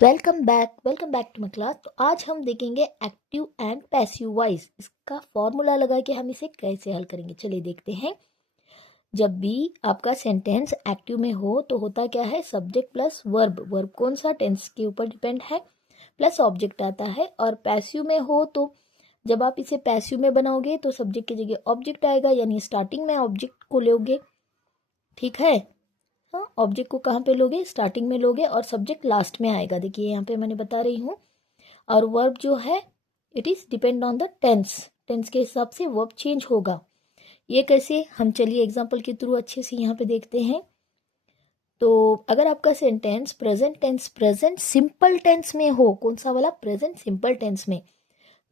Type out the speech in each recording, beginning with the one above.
Welcome back to my class. तो आज हम देखेंगे एक्टिव एंड पैसिव वॉइस। इसका फॉर्मूला लगा के हम इसे कैसे हल करेंगे, चलिए देखते हैं। जब भी आपका सेंटेंस एक्टिव में हो तो होता क्या है, सब्जेक्ट प्लस वर्ब। वर्ब कौन सा, टेंस के ऊपर डिपेंड है, प्लस ऑब्जेक्ट आता है। और पैसिव में हो तो जब आप इसे पैसिव में बनाओगे तो सब्जेक्ट की जगह ऑब्जेक्ट आएगा, यानी स्टार्टिंग में ऑब्जेक्ट को लोगे, ठीक है। हाँ, ऑब्जेक्ट को कहाँ पे लोगे, स्टार्टिंग में लोगे, और सब्जेक्ट लास्ट में आएगा। देखिए यहाँ पे मैंने बता रही हूँ। और वर्ब जो है it is depend on the tense, tense के हिसाब से वर्ब चेंज होगा। ये कैसे, हम चलिए एग्जांपल के थ्रू अच्छे से यहाँ पे देखते हैं। तो अगर आपका sentence present tense, present simple tense में हो, कौन सा वाला, प्रेजेंट सिंपल टेंस में,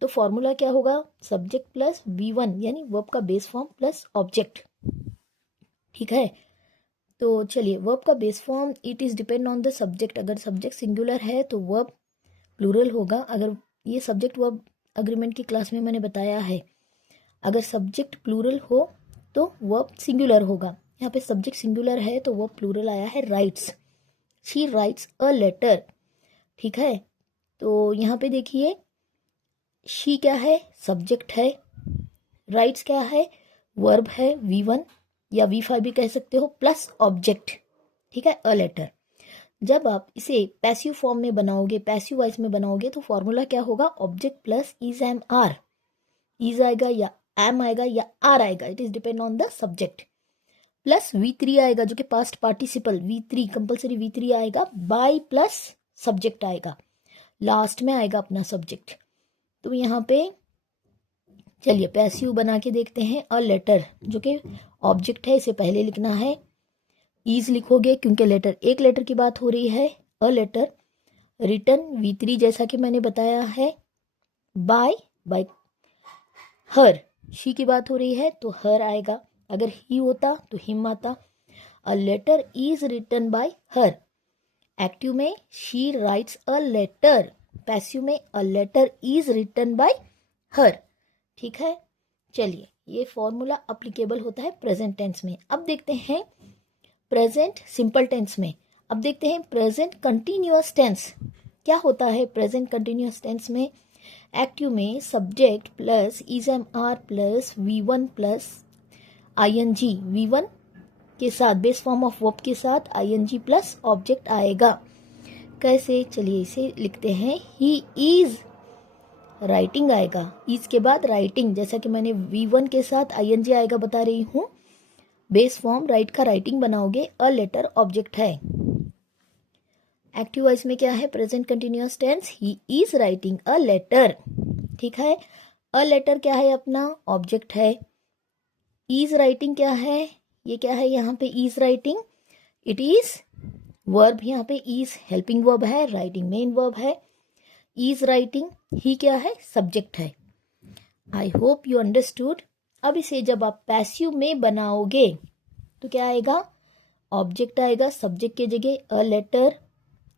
तो फॉर्मूला क्या होगा, सब्जेक्ट प्लस V1 यानी वर्ब का बेस फॉर्म प्लस ऑब्जेक्ट, ठीक है। तो चलिए, वर्ब का base form it is depend on the subject. अगर सब्जेक्ट सिंगुलर है तो वर्ब प्लूरल होगा। अगर ये सब्जेक्ट वर्ब अग्रीमेंट की क्लास में मैंने बताया है, अगर सब्जेक्ट प्लूरल हो तो वर्ब सिंगुलर होगा। यहाँ पे सब्जेक्ट सिंगुलर है तो वर्ब प्लूरल आया है, writes. She writes a letter, ठीक है। तो यहाँ पे देखिए, शी क्या है, सब्जेक्ट है, राइट्स क्या है, वर्ब है, V1 या V5 भी कह सकते हो, प्लस ऑब्जेक्ट, ठीक है, अ लेटर। जब आप इसे पैसिव फॉर्म में बनाओगे, पैसिव वॉइस में बनाओगे, तो फॉर्मूला क्या होगा, object plus is am are. Is आएगा या एम आएगा या आर आएगा, it is depend on the subject, plus V3 आएगा जो कि past participle, V3 compulsory V3 आएगा, बाय प्लस सब्जेक्ट आएगा, लास्ट में आएगा अपना सब्जेक्ट। तो यहाँ पे चलिए पैसिव बना के देखते हैं। अ लेटर जो कि ऑब्जेक्ट है, इसे पहले लिखना है, ईज लिखोगे क्योंकि लेटर, एक लेटर की बात हो रही है। अ लेटर रिटर्न V3 जैसा कि मैंने बताया है, बाय हर, शी की बात हो रही है तो हर आएगा, अगर ही होता तो हिम आता। A letter is written by her, active में she writes a letter, passive में a letter is written by her, ठीक है। चलिए, ये फॉर्मूला अप्लीकेबल होता है प्रेजेंट टेंस में। अब देखते हैं प्रेजेंट सिंपल टेंस में। अब देखते हैं प्रेजेंट कंटिन्यूअस टेंस क्या होता है। प्रेजेंट कंटिन्यूअस टेंस में एक्टिव में subject plus is am are plus V1 plus ING, V1 के साथ बेस फॉर्म ऑफ वर्ब के साथ ING प्लस ऑब्जेक्ट आएगा। कैसे, चलिए इसे लिखते हैं, ही इज राइटिंग आएगा, इज के बाद राइटिंग, जैसा कि मैंने V1 के साथ ING आएगा बता रही हूँ। बेस फॉर्म राइट का राइटिंग बनाओगे, अ लेटर ऑब्जेक्ट है। एक्टिव वॉइस में क्या है, present continuous tense, he is writing a letter, ठीक है। अ लेटर क्या है, अपना ऑब्जेक्ट है। इज राइटिंग क्या है, ये क्या है, यहाँ पे is writing, it is verb, यहाँ पे इज हेल्पिंग वर्ब है, राइटिंग मेन वर्ब है। इज राइटिंग, ही क्या है, सब्जेक्ट है। I hope you understood. अब इसे जब आप पैसिव में बनाओगे तो क्या आएगा, ऑब्जेक्ट आएगा, सब्जेक्ट की जगह अ लेटर,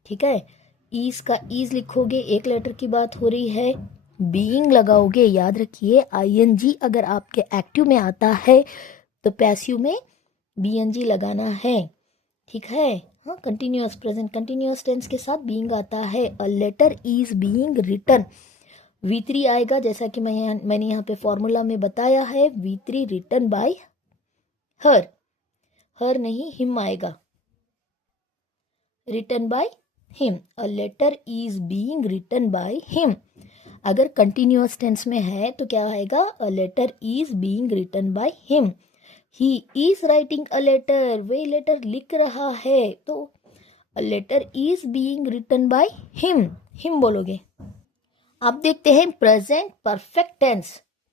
ठीक है। ईज का ईज लिखोगे, एक लेटर की बात हो रही है, बीइंग लगाओगे, याद रखिए ING अगर आपके एक्टिव में आता है तो पैसिव में BNG लगाना है, ठीक है। हाँ, कंटिन्यूअस प्रेजेंट कंटिन्यूअस टेंस के साथ बीइंग आता है। A letter is being written, V3 आएगा, जैसा कि मैंने यहाँ पे फॉर्मूला में बताया है, V3 रिटन बाय हर, हर नहीं हिम आएगा, written by him. A letter is being written by him. अगर कंटिन्यूअस टेंस में है तो क्या आएगा, a letter is being written by him. He is writing a letter, वे लेटर लिख रहा है, तो a letter is being written by him बोलोगे। अब देखते हैं present perfect tense.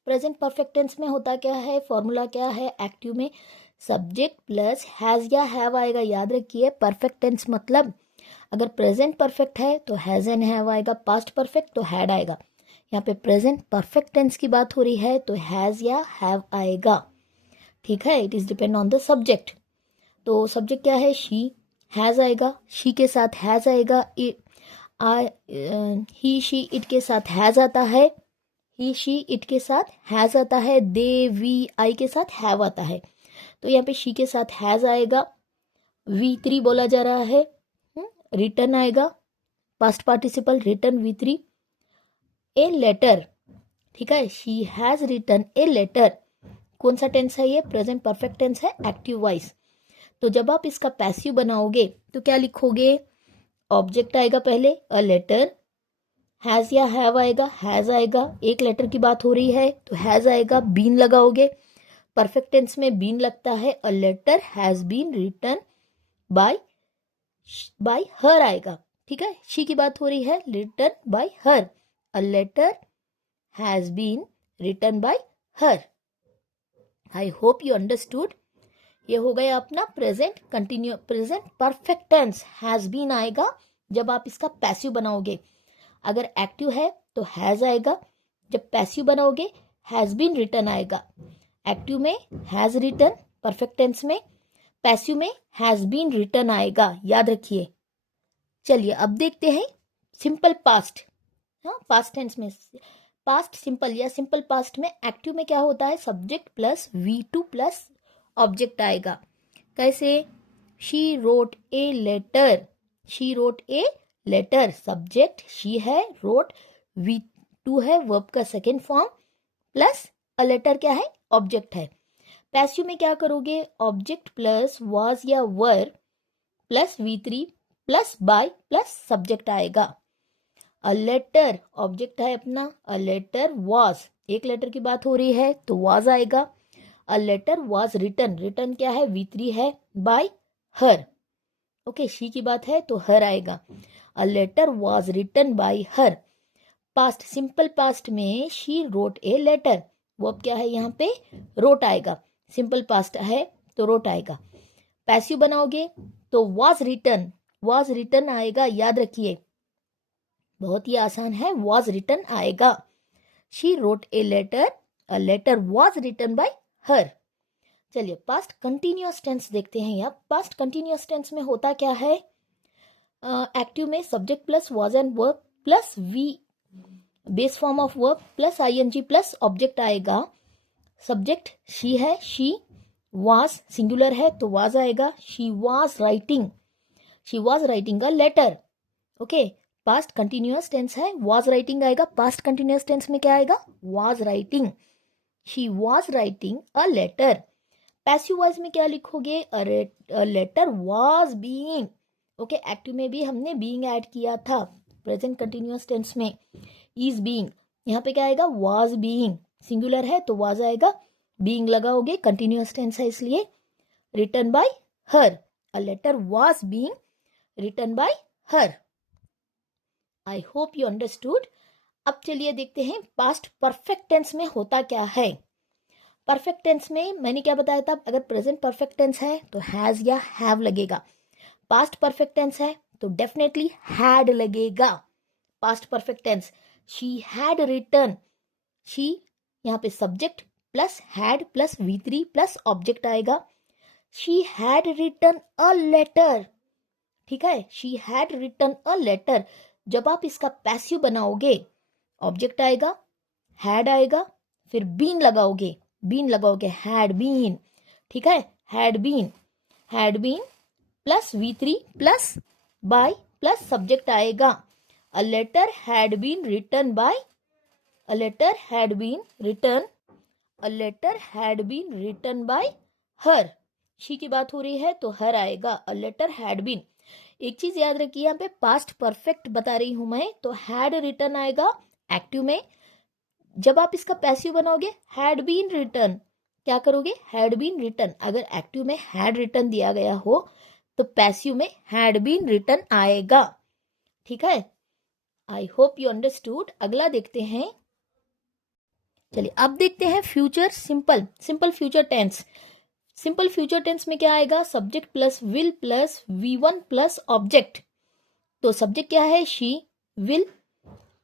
Present perfect tense में होता क्या है, फॉर्मूला क्या है, एक्टिव में सब्जेक्ट प्लस हैज या हैव आएगा, याद रखिए। परफेक्ट टेंस मतलब अगर प्रेजेंट परफेक्ट है तो हैज एंड हैव आएगा, पास्ट परफेक्ट तो हैड आएगा। यहाँ पे प्रेजेंट परफेक्ट टेंस की बात हो रही है तो हैज या हैव आएगा, ठीक है। It is depend on the subject. तो सब्जेक्ट क्या है, शी, हैज आएगा, शी के साथ हैज आएगा, ही शी इट के साथ हैज आता है, ही शी इट के साथ हैज आता है, दे वी आई के साथ हैव आता है। तो यहाँ पे शी के साथ हैज आएगा, V3 बोला जा रहा है, रिटर्न आएगा, past participle written V3 a letter, ठीक है, she has written a letter. कौन सा टेंस है ये? प्रेजेंट परफेक्ट टेंस है, एक्टिव वॉइस। तो जब आप इसका पैसिव बनाओगे तो क्या लिखोगे? ऑब्जेक्ट आएगा पहले, अ लेटर, हैज या हैव आएगा, हैज आएगा, एक लेटर की बात हो रही है तो हैज आएगा, बीन लगाओगे, परफेक्ट टेंस में बीन लगता है, a letter has been written by her आएगा, ठीक है, शी की बात हो रही है, written by her, a letter has been written by her. I hope you understood. ये हो गया अपना present continue, present perfect tense, has been आएगा जब आप इसका पैसिव बनाओगे। अगर एक्टिव है तो हैज आएगा, जब पैसिव बनाओगे हैज बीन रिटन आएगा। एक्टिव में हैज रिटन परफेक्ट टेंस में, पैसिव में हैज बीन रिटन आएगा, याद रखिए। चलिए अब देखते हैं सिंपल पास्ट। हाँ, पास्ट टेंस में पास्ट सिंपल या सिंपल पास्ट में एक्टिव में क्या होता है? Subject plus V2 plus object आएगा। कैसे? She wrote a letter, she wrote a letter, subject she है, रोट V2 है, वर्ब का second form, plus a letter क्या है? ऑब्जेक्ट है। पैसिव में क्या करोगे? ऑब्जेक्ट प्लस वाज या were plus V3 plus by plus subject आएगा। अ लेटर ऑब्जेक्ट है अपना, अ लेटर वाज, एक लेटर की बात हो रही है तो वाज आएगा। A letter was written, written क्या है? V3 है, बाय हर, ओके, शी की बात है तो हर आएगा। A letter was written by her. Past simple past में शी रोट ए लेटर, वो अब क्या है यहाँ पे? रोट आएगा, सिंपल पास्ट है तो रोट आएगा। पैसिव बनाओगे तो वाज रिटन आएगा, याद रखिए, बहुत ही आसान है, वाज रिटन आएगा। She wrote a letter, a letter was written by her. चलिए पास्ट कंटिन्यूअस टेंस देखते हैं। यहाँ पास्ट कंटिन्यूअस टेंस में होता क्या है? एक्टिव में subject plus was and verb plus V base form of verb plus ING plus object आएगा। सब्जेक्ट शी है, शी, वाज सिंगुलर है तो वाज आएगा, she was writing a letter, okay. Past continuous tense है, was writing आएगा, past continuous tense में क्या आएगा? Was writing, she was writing a letter. Passive voice में क्या लिखोगे? A letter was being, okay, active में भी हमने बीइंग ऐड किया था, प्रेजेंट कंटिन्यूअस टेंस में इज बीइंग, यहाँ पे क्या आएगा? वाज बीइंग, सिंगुलर है तो वाज आएगा, बीइंग लगाओगे, कंटिन्यूअस टेंस है इसलिए, written by her, a letter was being written by her. I hope you understood. अब चलिए देखते हैं पास्ट परफेक्ट टेंस में होता क्या है। परफेक्ट टेंस में मैंने क्या बताया था? अगर प्रेजेंट परफेक्ट टेंस है तो हैज या हैव लगेगा, पास्ट परफेक्ट टेंस है तो डेफिनेटली हैड लगेगा। Past perfect tense, she had written, she यहाँ पे subject plus had plus V3 plus object आएगा। She had written a letter, ठीक है, she had written a letter. जब आप इसका पैसिव बनाओगे, ऑब्जेक्ट आएगा, हैड आएगा, फिर बीन लगाओगे, हैड बीन, ठीक है, had been plus V3 plus by plus subject आएगा। A letter had been written by, a letter had been written by her, she की बात हो रही है तो हर आएगा, अ लेटर हैड बीन। एक चीज याद रखिए, यहाँ पे पास्ट परफेक्ट बता रही हूं मैं, तो हैड रिटन आएगा एक्टिव में। जब आप इसका पैसिव बनाओगे, हैड बीन रिटन, क्या करोगे? Had been written. अगर एक्टिव में हैड रिटन दिया गया हो तो पैसिव में हैड बीन रिटन आएगा, ठीक है। I hope you understood. अगला देखते हैं। चलिए अब देखते हैं future simple future tense. Simple future tense में क्या आएगा? Subject plus will plus V1 plus object. तो सब्जेक्ट क्या है? She will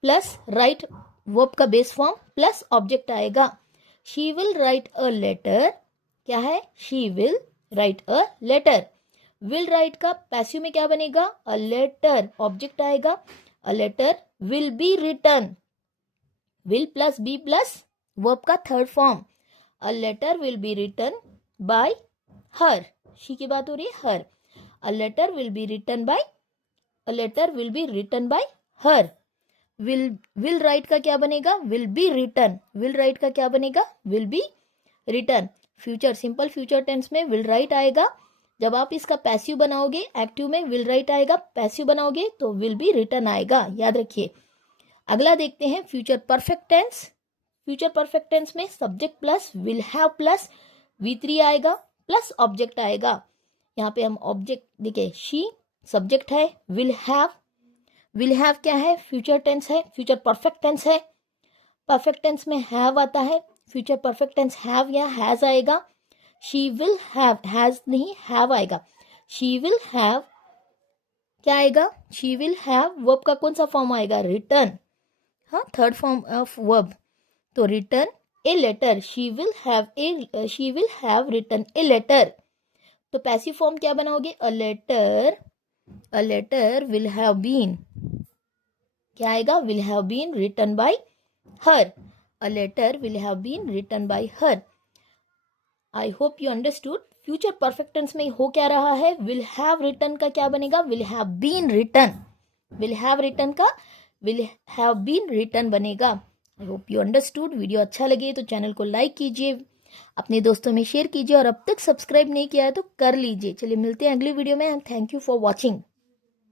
plus write verb का बेस फॉर्म प्लस ऑब्जेक्ट आएगा। She will write a letter, क्या है? She will write a letter. Will write का पैसिव में क्या बनेगा? अ लेटर, ऑब्जेक्ट आएगा, a letter will be written, will plus be plus verb का third form, a letter will be written by her, she की बात हो रही है, her. A letter will be written by, a a letter will be written by her. Will write का क्या बनेगा, will be written. Will write का क्या बनेगा, will be written. Future, simple future tense में विल राइट आएगा। जब आप इसका पैसिव बनाओगे, एक्टिव में विल राइट आएगा, पैसिव बनाओगे तो विल बी रिटन आएगा, याद रखिए। अगला देखते हैं future perfect tense. Future perfect tense में subject plus will have plus V3 आएगा प्लस ऑब्जेक्ट आएगा। यहाँ पे हम ऑब्जेक्ट देखिए, शी सब्जेक्ट है, विल हैव क्या है, फ्यूचर टेंस है, फ्यूचर परफेक्ट टेंस है। परफेक्ट टेंस में हैव आता है, फ्यूचर परफेक्ट टेंस हैव या हैज आएगा। शी विल हैव, हैज नहीं हैव आएगा। शी विल हैव क्या आएगा, शी विल हैव वर्ब का कौन सा फॉर्म आएगा, रिटर्न। हाँ, थर्ड फॉर्म ऑफ वर्ब, तो return a letter. She will have written a letter. तो पैसिव फॉर्म क्या बनाओगे, a letter will have been, क्या आएगा, will have been written by her. A letter will have been written by her. I hope you understood. Future perfect tense में हो क्या रहा है, विल हैव रिटन का क्या बनेगा, will have been written. Will have written का will have been written बनेगा। I hope you understood. Video अच्छा लगे तो चैनल को लाइक कीजिए, अपने दोस्तों में शेयर कीजिए, और अब तक सब्सक्राइब नहीं किया है तो कर लीजिए। चलिए मिलते हैं अगली वीडियो में। Thank you for watching.